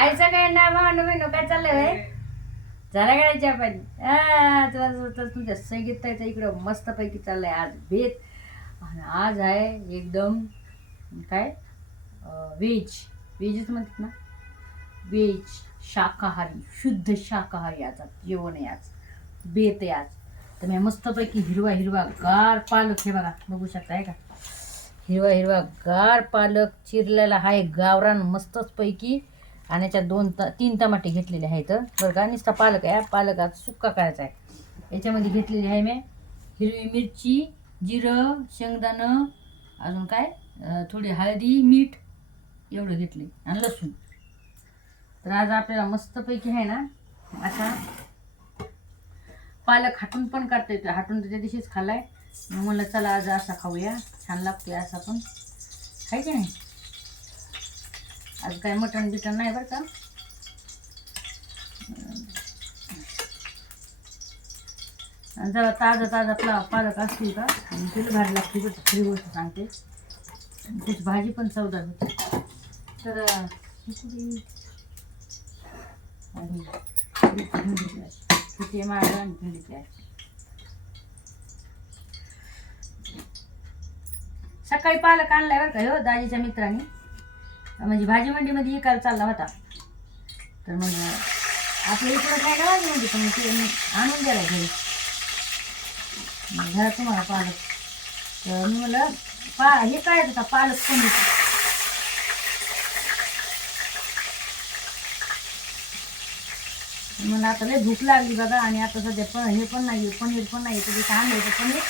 हाय सगळ्यांना भावनो बहिणो काय चाललंय झाला गाड्याच्या पण तुमच्या संगीताचं इकडं मस्तपैकी चाललंय आज भेट. आणि आज आहे एकदम काय? व्हेज व्हेजच म्हणतात ना? व्हेज शाकाहारी शुद्ध शाकाहारी आज. जेवण आहे आज. बेत आहे आज. तर मी मस्तपैकी हिरवा हिरवा गार पालक हे बघा बघू शकता आहे का? हिरवा हिरवा गार पालक चिरलेला आहे गावरान मस्तच पैकी आणि याच्यात दोन त तीन टमाटे घेतलेले आहेत. बरं का नुसता पालक आहे पालक सुका सुक्का करायचा आहे. याच्यामध्ये घेतलेली आहे मी हिरवी मिरची जिरं शेंगदाणं अजून काय? थोडी हळदी मीठ एवढं घेतले. आणि लसूण. तर आज आपल्याला मस्तपैकी आहे ना असा पालक हाटून पण करता येतो. हाटून त्याच्या दिवशीच खाल्लाय. मग म्हणलं चला आज असा खाऊया. छान लागतोय असा पण. आहे की नाही? काय मटण बिटण नाही बरं का? आणि जरा ताजा ताजा प्ला पालक असतील का? आणि तिला भारी लागते बरं खरी गोष्ट सांगते. त्याची भाजी पण चवदार होते. तर किती माझं आणि थंडीची आहे सकाळी पालक आणलाय बरं का हो दाजीच्या मित्रांनी? म्हणजे भाजी मंडीमध्ये विकायला चालला होता. तर मग आपल्या इकडं काय भाजी मंडी? पण ते आणून द्यायला घरी मग घरात तुम्हाला पालक. तर मी म्हणलं पा हे काय होता पालक पनीर मला आता लय भूक लागली बघा आणि आता सध्या पण हे पण नाही पनीर पण नाही तर तिथं आणलं होतं पनीर.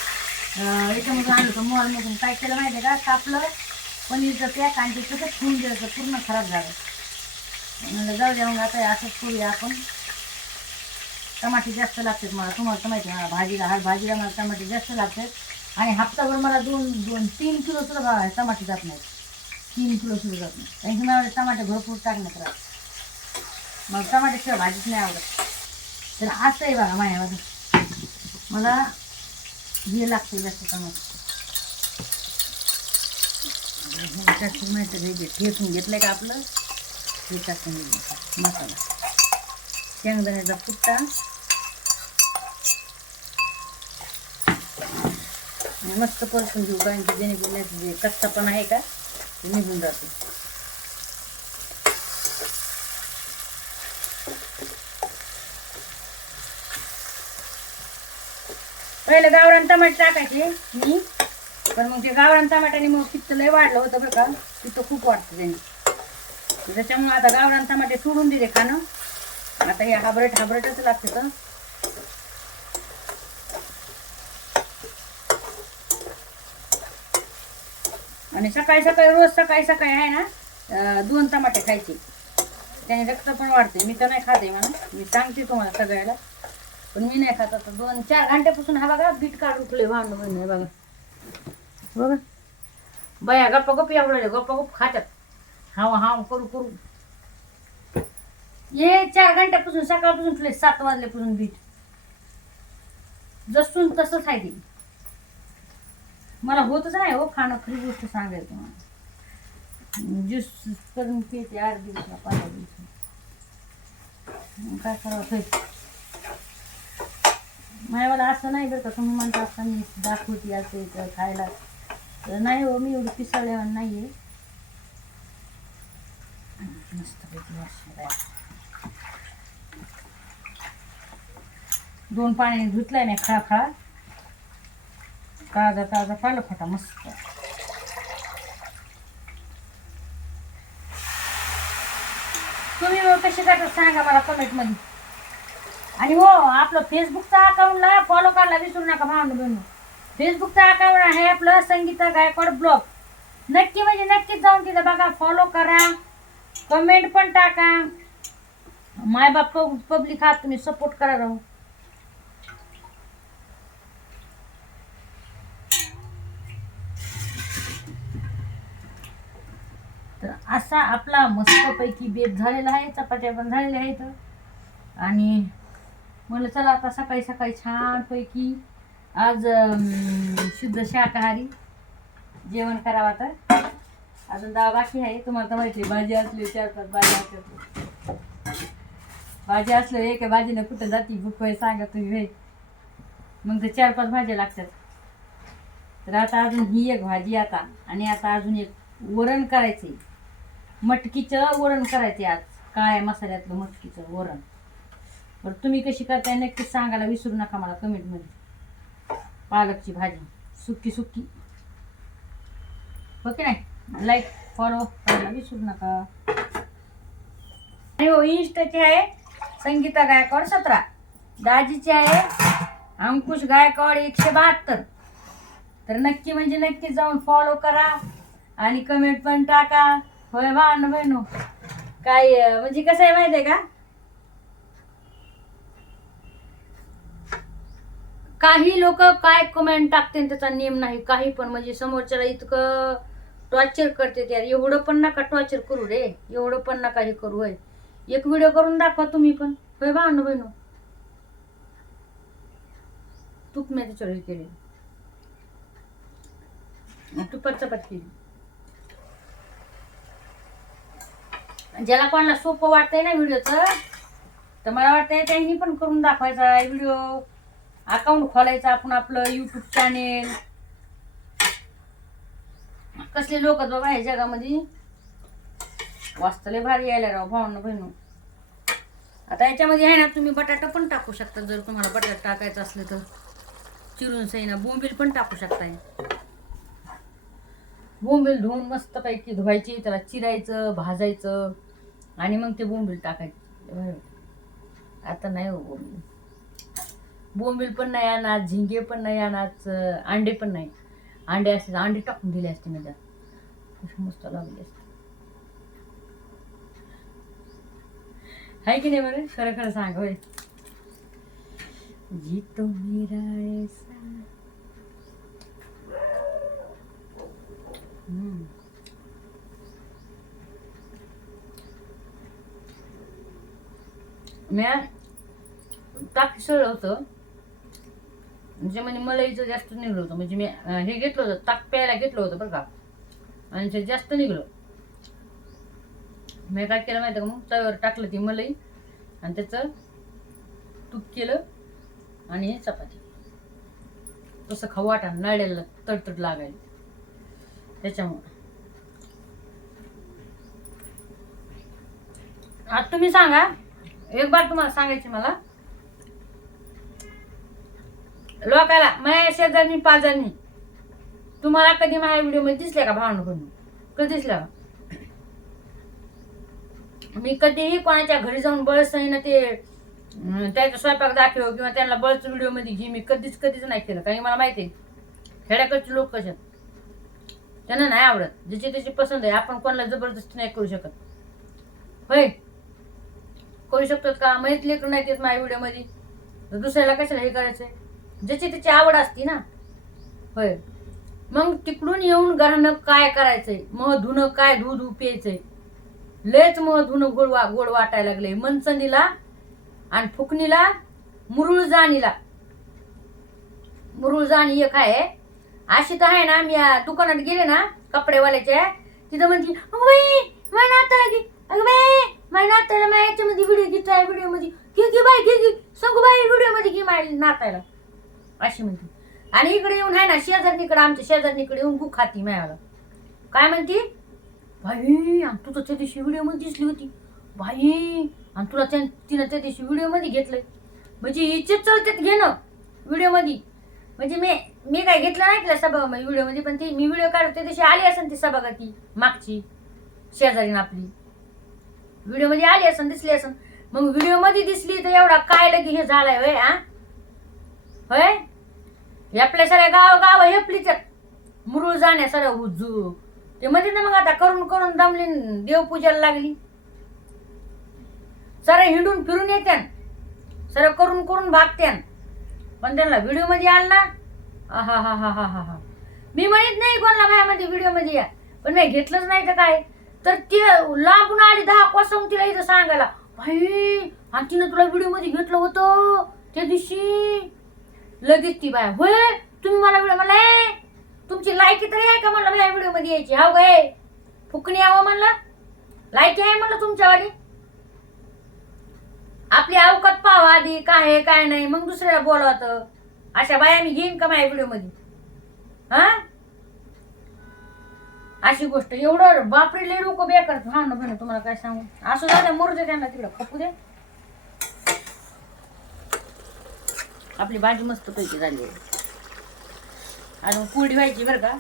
याच्यामधून आणलं होतं मॉलमधून काय केलं माहिती आहे का? कापलं. पनीरचं पॅक आणि ते तसंच ठेवून द्यायचं पूर्ण खराब झालं. म्हणलं जाऊ द्या मग आता असंच करूया आपण. टमाटे जास्त लागतात मला तुम्हाला तर माहिती आहे मला भाजीला हा भाजीला मला टमाटे जास्त लागतात. आणि हप्ताभर मला दोन दोन तीन किलो सुद्धा टमाटे जात नाहीत. तीन किलो सुद्धा जात नाही कारण की मला टमाटे भरपूर टाकण्यात राहत मग टमाट्याशिवाय भाजीच नाही आवडत. तर असं आहे बघा माझ्या मला हे लागतं जास्त टमाटे. टाकून माहिती आहे ठेचून घेतलं का आपलं? हे टाकून घ्यायचं मसाला. शेंगदाण्याचा पुट्टा. आणि मस्त परतून घेऊ कारण की जेणेकरून जे कच्चा पण आहे का ते निघून जातो. पहिलं गावरान टमाटे टाकायचे. मी पण मग ते गावरान टमाट्याने मग पित्त लय वाढलं होतं बरं का? पित्त खूप वाटतं त्यांनी. त्याच्यामुळे आता गावरान टमाटे सोडून दिले खाणं. आता हे हाबरट हाबरटच लागते तर. आणि सकाळी सकाळी रोज सकाळी सकाळी आहे ना दोन टमाटे खायचे. त्याने रक्त पण वाढते. मी तर नाही खाते म्हणा मी सांगते तुम्हाला सगळ्याला. पण मी नाही खात आता. दोन चार घंट्यापासून हा बघा बीट काढ उठले भांडण म्हणून बघा. बघा. बया गप्पा गप्प एवढे गप्पा गप्प खात्यात. हाव हाव करू करू. ये चार घंट्यापासून सकाळपासून उठले सात वाजल्यापासून बीट जसून तसंच आहे ते. मला होतच नाही हो खाणं खरी गोष्ट सांगेल तुम्हाला. ज्यूस करून पिते आठ दिवसाला पंधरा दिवस. काय करावं माझ्या मला असं नाही बरं का तुम्ही म्हणता असं मी दाखवते असं खायला. नाही हो मी एवढी पिसाळ्या नाही आहे. दोन पाण्याने धुतलाय नाही खळा खळा ताजा ताजा पालक होता मस्त. तुम्ही मग कशी करता सांगा मला कमेंटमध्ये आणि हो आपलं फेसबुकचा अकाउंटला फॉलो करायला विसरू नका भावना बनू फेसबुकचा अकाउंट आहे आपलं संगीता गायकवाड ब्लॉग नक्की म्हणजे नक्कीच जाऊन तिथं बघा फॉलो करा. कमेंट पण टाका. मायबाप पब्लिक आहात तुम्ही सपोर्ट करा राहू. तर असा आपला मस्तपैकी बेत झालेला आहे चपात्या पण झालेल्या आहेत. आणि मला चला आता सकाळी सकाळी छानपैकी आज शुद्ध शाकाहारी जेवण करावं तर अजून दहा बाकी आहे. तुम्हाला तर माहिती आहे, भाजी असली चार पाच भाजी असतात भाजी असलं एका भाजीनं कुठं जाती भूक होय सांगा तुम्ही होय मग ते चार पाच भाज्या लागतात. तर आता अजून ही एक भाजी आता आणि आता अजून एक वरण करायचे. मटकीचं वरण करायचे आज. काळ्या मसाल्यातलं मटकीचं वरण. बरं तुम्ही कशी करताय नक्कीच सांगायला विसरू नका मला कमेंटमध्ये. पालकची भाजी. सुकी सुक्की हो ओके नाही? लाईक फॉलो करायला विसरू नका. आणि हो इंस्टाची आहे संगीता गायकवाड सतरा. दाजीची आहे अंकुश गायकवाड एकशे बहात्तर. तर नक्की म्हणजे नक्की जाऊन फॉलो करा आणि कमेंट पण टाका. होय भान बहिणू. काय म्हणजे कसं आहे माहिती आहे का? काही लोक काय कमेंट टाकते त्याचा नियम नाही काही पण. म्हणजे समोरच्याला इतकं टॉर्चर करते यार एवढं पण नका टॉर्चर करू रे. एवढं पण नका हे करू होय. एक व्हिडिओ करून दाखवा तुम्ही पण. होय भांडू बहिणू? तूप मी त्याच्यावर केली तुपात चपात केली. ज्याला कोणाला सोपं वाटतंय ना व्हिडिओचं तर मला वाटतंय त्यांनी पण करून दाखवायचा व्हिडिओ. अकाउंट खोलायचं आपण आपलं युट्यूब चॅनेल कसले लोक बाबा ह्या जगामध्ये? वाचतले भारी यायला राव भावना बहिणू. आता याच्यामध्ये आहे ना तुम्ही बटाटा पण टाकू शकता. जर तुम्हाला बटाटा टाकायचं असलं तर. चिरून सईना बोंबील पण टाकू शकताय बोंबील धुवून मस्तपैकी धुवायची त्याला चिरायचं भाजायचं आणि मग ते बोंबील टाकायचं. आता नाही हो बोंबील. बोंबील पण नाही आणत झिंगे पण नाही आणत अंडे पण नाही. अंडे असते अंडे टाकून दिले असते मी त्यात. मस्त लागले असते. आहे की नाही बरं? खरं खरं सांग होय. जी तो मेरा ऐसा हम्म. म्या ताक होतं. म्हणजे म्हणजे मलाईचं जास्त निघलं होतं म्हणजे मी हे घेतलं होतं ताक प्यायला घेतलं होतं बरं का. आणि ते जास्त निघलं. मी काय केलं माहिती का मग? तव्यावर टाकलं ती मलाई आणि त्याचं तूप केलं आणि चपाती. तसं खाऊ वाटा नळ्याला तडतड लागायला. त्याच्यामुळं. आता तुम्ही सांगा. एक बार तुम्हाला सांगायची मला. लोकाला माझ्या शेजारनी पाजारनी तुम्हाला कधी माझ्या व्हिडिओमध्ये दिसल्या का भावंड करून कधी दिसल्या? का मी कधीही कोणाच्या घरी जाऊन बळच नाही ना ते त्याचा स्वयंपाक दाखव किंवा त्यांना बळच व्हिडिओमध्ये घे मी कधीच कधीच नाही केलं. कारण मला माहिती आहे? खेड्याकडचे लोक कसे? त्यांना नाही आवडत. ज्याची त्याची पसंत आहे. आपण कोणाला जबरदस्ती नाही करू शकत. होय? करू शकतात का? माहीत लेकर नाही देत माझ्या व्हिडिओमध्ये. तर दुसऱ्याला कशाला हे करायचंय? ज्याची त्याची आवड असती ना. होय. मग तिकडून येऊन घरानं काय करायचंय? मग धुणं काय दूध प्यायचंय लयच मग धुणं गोड वा गोड वाटायला लागले मनचंदीला आणि फुकणीला मुरुळ जाणीला मुरुळ जाणी एक आहे. अशी तर आहे ना मी या दुकानात गेले ना कपडेवाल्याच्या तिथं म्हणते "अगं बाई माझ्या नाताला घे. अगं बाई माझ्या नाताला माझ्या याच्यामध्ये व्हिडिओ घेतोय व्हिडिओमध्ये. घे घे बाई घे घे. सांगू बाई व्हिडिओमध्ये घे माझ्या नातायला अशी म्हणते. आणि इकडे येऊन आहे ना शेजारणीकडे आमच्या शेजारणीकडे येऊन खूप खाती माझ्याला काय म्हणती? भाई आणि तू तर त्या दिवशी व्हिडिओमध्ये दिसली होती. भाई आणि तुला त्या तिनं त्या दिवशी व्हिडिओमध्ये घेतलंय. म्हणजे इच्छित चलतेत घेणं व्हिडिओमध्ये. म्हणजे मी मी काय घेतलं नाही तिला सभा म्हणजे व्हिडिओमध्ये पण ती मी व्हिडिओ काढते त्या दिवशी आली असेल ती सभागती मागची शेजारीन आपली. व्हिडिओमध्ये आली असेल दिसली असेल मग व्हिडिओमध्ये दिसली तर एवढा काय लगी हे झालाय होय हा होय? हेपल्या साऱ्या गाव गाव त्यात. मुरुळ जाण्या साऱ्या उजू. ते मध्ये ना मग आता करून करून दमली देवपूजाला लागली. सारे हिंडून फिरून येत्यान सर करून करून भागत्यान पण त्यांना व्हिडिओमध्ये आल ना हा हा हा हा हा हा. मी म्हणत नाही कोणाला माझ्यामध्ये व्हिडिओमध्ये या. पण नाही घेतलंच नाही तर काय? तर ती लांबून आली दहा कोसम तिला इथं सांगायला भाई आणि तिनं तुला व्हिडिओमध्ये घेतलं होतं त्या दिवशी. लगेच ती बाय होय? तुम्ही मला व्हिडिओ मला तुमची लायकी तरी आहे का? म्हणलं माझ्या व्हिडिओमध्ये यायची. हा गे फुकणी यावं म्हणलं? लायकी आहे म्हणलं तुमच्यावाली? आपली अवकात पाव आधी काय आहे काय नाही मग दुसऱ्याला बोलवत. अशा बाया मी घेईन का माझ्या व्हिडिओमध्ये हा? अशी गोष्ट एवढं बापरे लई लोक बेकार. हा ना तुम्हाला काय सांगू? असं झालं मोरजे त्यांना तिकडं खपू दे. आपली भाजी मस्त पैकी झाली आहे. अजून कुरडी व्हायची बरं का